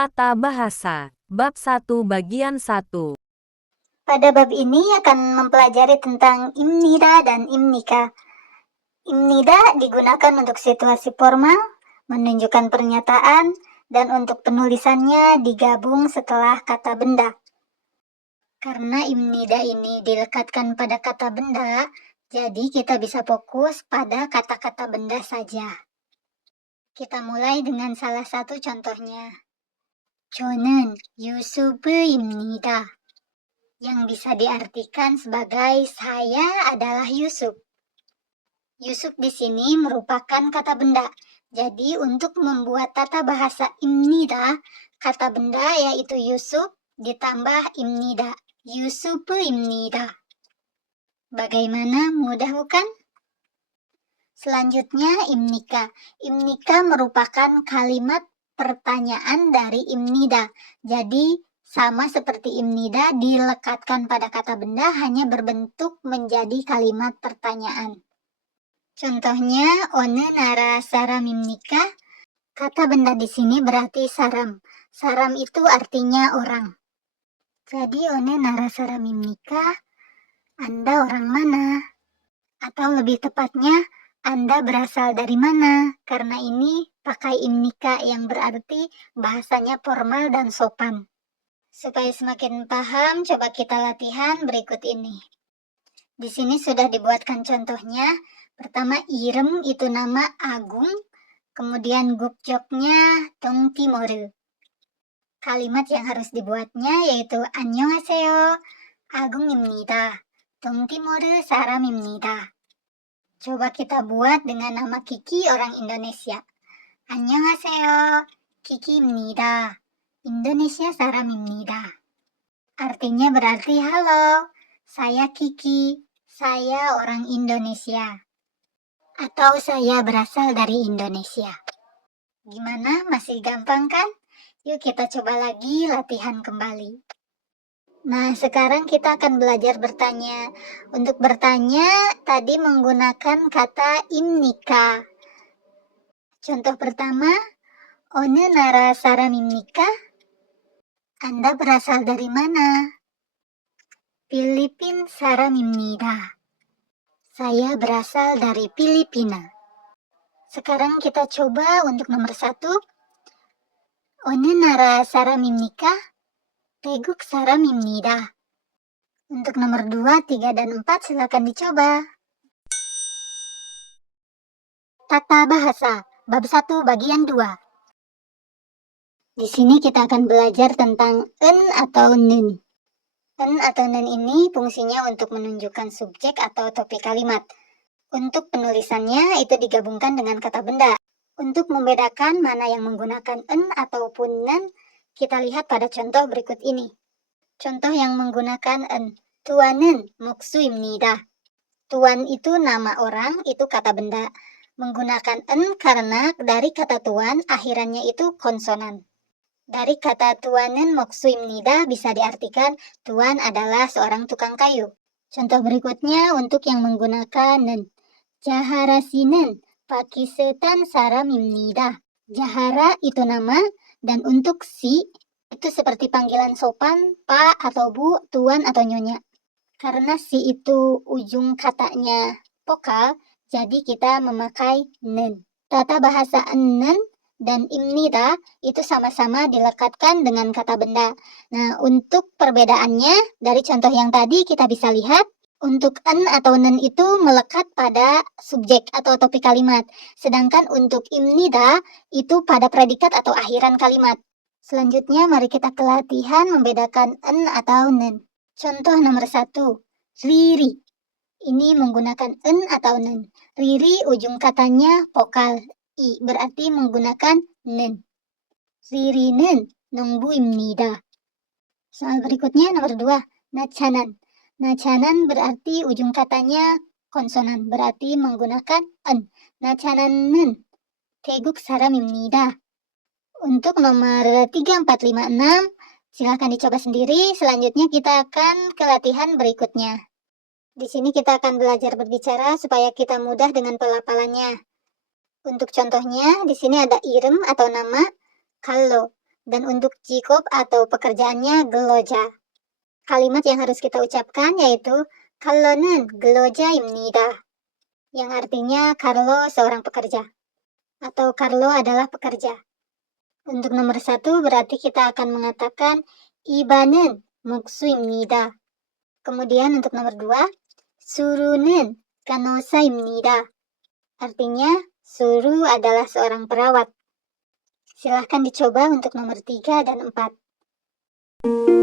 Tata Bahasa, Bab 1 Bagian 1. Pada bab ini akan mempelajari tentang imnida dan imnika. Imnida digunakan untuk situasi formal, menunjukkan pernyataan, dan untuk penulisannya digabung setelah kata benda. Karena imnida ini dilekatkan pada kata benda, jadi kita bisa fokus pada kata-kata benda saja. Kita mulai dengan salah satu contohnya. 저는 유수부입니다. Yang bisa diartikan sebagai saya adalah Yusuf. Yusuf di sini merupakan kata benda. Jadi untuk membuat tata bahasa imnida, kata benda yaitu Yusuf ditambah imnida. Yusufu imnida. Bagaimana, mudah bukan? Selanjutnya imnika. Imnika merupakan kalimat pertanyaan dari imnida. Jadi sama seperti imnida dilekatkan pada kata benda hanya berbentuk menjadi kalimat pertanyaan. Contohnya 어느 나라 사람입니까? Kata benda di sini berarti saram. Saram itu artinya orang. Jadi 어느 나라 사람입니까? Anda orang mana? Atau lebih tepatnya Anda berasal dari mana? Karena ini pakai imnika yang berarti bahasanya formal dan sopan. Supaya semakin paham, coba kita latihan berikut ini. Di sini sudah dibuatkan contohnya. Pertama, irem itu nama Agung, kemudian gukjoknya Tongtimoru. Kalimat yang harus dibuatnya yaitu 안녕하세요, Agung입니다. Tongtimoru 사람입니다. Coba kita buat dengan nama Kiki orang Indonesia. 안녕하세요, Kiki입니다. Indonesia 사람입니다. Artinya berarti halo, saya Kiki, saya orang Indonesia. Atau saya berasal dari Indonesia. Gimana? Masih gampang kan? Yuk kita coba lagi latihan kembali. Nah, sekarang kita akan belajar bertanya. Untuk bertanya, tadi menggunakan kata imnika. Contoh pertama, 어느 나라 사람입니까? Anda berasal dari mana? Filipin 사람입니다. Saya berasal dari Filipina. Sekarang kita coba untuk nomor 1. 어느 나라 사람입니까? 태국 사람입니다. Untuk nomor 2, 3, dan 4 silakan dicoba. Tata bahasa, bab 1 bagian 2. Di sini kita akan belajar tentang en atau nen. En atau nen ini fungsinya untuk menunjukkan subjek atau topik kalimat. Untuk penulisannya itu digabungkan dengan kata benda. Untuk membedakan mana yang menggunakan en ataupun nen, kita lihat pada contoh berikut ini. Contoh yang menggunakan en. Tuan은 목수입니다. Tuan itu nama orang, itu kata benda. Menggunakan en karena dari kata tuan akhirannya itu konsonan. Dari kata tuan은 목수입니다 bisa diartikan tuan adalah seorang tukang kayu. Contoh berikutnya untuk yang menggunakan nen. Jahara 씨는 파키스탄 사람입니다. Jahara itu nama dan untuk si itu seperti panggilan sopan, pak atau bu, tuan atau nyonya. Karena si itu ujung katanya vokal, jadi kita memakai nen. Tata bahasa nen dan imnida itu sama-sama dilekatkan dengan kata benda. Nah, untuk perbedaannya dari contoh yang tadi kita bisa lihat, untuk en atau nen itu melekat pada subjek atau topik kalimat. Sedangkan untuk imnida itu pada predikat atau akhiran kalimat. Selanjutnya mari kita ke latihan membedakan en atau nen. Contoh nomor 1, Riri. Ini menggunakan en atau nen. Riri ujung katanya vokal. I berarti menggunakan nen. Riri는 농부입니다. Soal berikutnya nomor 2, nachanan. Nachanan berarti ujung katanya konsonan, berarti menggunakan en. nachanan 태국 사람입니다. Untuk nomor 3, 4, 5, 6, silahkan dicoba sendiri. Selanjutnya kita akan ke latihan berikutnya. Di sini kita akan belajar berbicara supaya kita mudah dengan pelafalannya. Untuk contohnya, di sini ada irem atau nama. Kalau Dan untuk jikob atau pekerjaannya geloja. Kalimat yang harus kita ucapkan yaitu Carlo는 geloja입니다. Yang artinya Carlo seorang pekerja. Atau Carlo adalah pekerja. Untuk nomor 1 berarti kita akan mengatakan 이반은 목수입니다. Kemudian untuk nomor 2, 수루는 간호사입니다. Artinya, Suru adalah seorang perawat. Silahkan dicoba untuk nomor 3 dan 4.